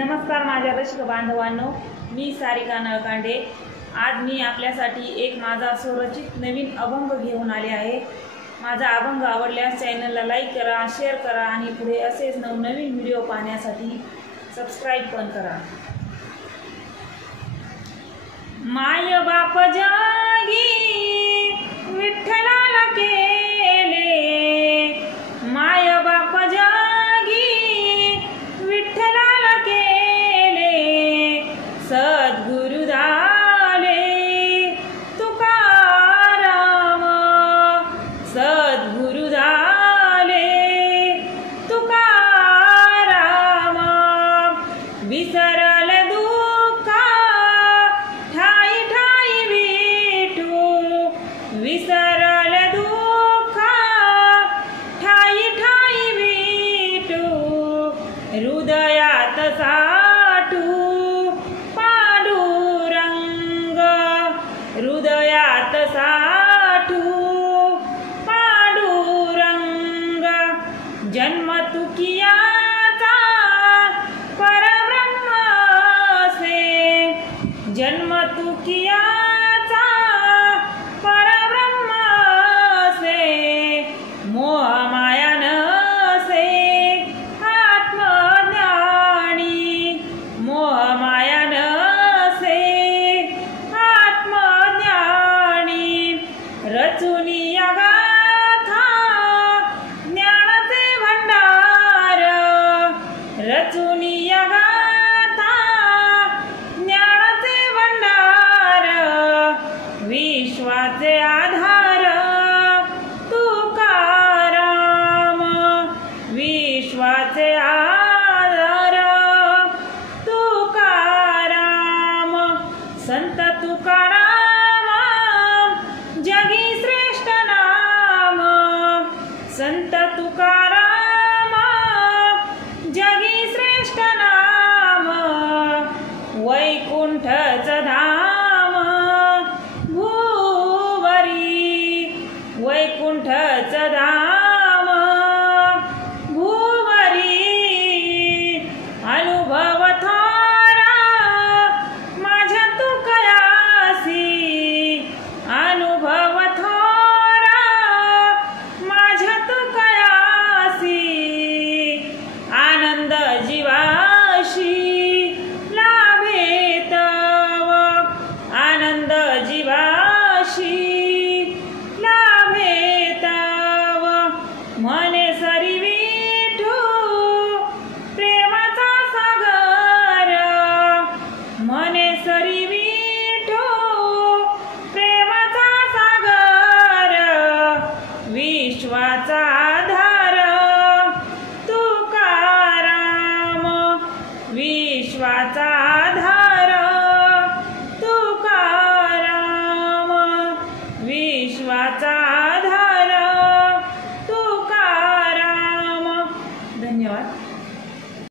नमस्कार माझ्या रसिक बांधवांनो, मी सारिका नळकांडे। आज मी आपल्यासाठी एक माझा स्वरचित नवीन अभंग घेऊन आले आहे। माझा अभंग आवडल्यास चॅनलला लाईक करा, शेअर करा आणि पुढे असेच नवनवीन व्हिडिओ पाहण्यासाठी सबस्क्राइब पण करा। माय बाप जागी विठ्ठलाला केले, माय बाप जागी विठ्ठलाला केले, सद्गुरु झाले तुकाराम, सद्गुरु झाले तुकाराम। विसरल दुःखा ठाई ठाई विठू, विसरल दुःखा ठाई ठाई विठू, हृदयात साठू पांडुरंग, हृदयात साठू पांडुरंग। जन्म तुकियाचा परब्रह्म से, जन्म तुकियाचा परब्रह्म से, मोह माया नसे आत्मज्ञानी, मोह माया नसे आत्मज्ञानी। रचुनी या गाथा ज्ञानाचे भंडार, रचुनी या गाथा ज्ञानाचे भंडार। विश्वाचे आधार तुकाराम, विश्वाचे आधार तुकाराम। संत तुकाराम जगी श्रेष्ठ नाम, संत तुकाराम जगी श्रेष्ठ नाम। वैकुंठच धाम भूवरी, वैकुंठच धाम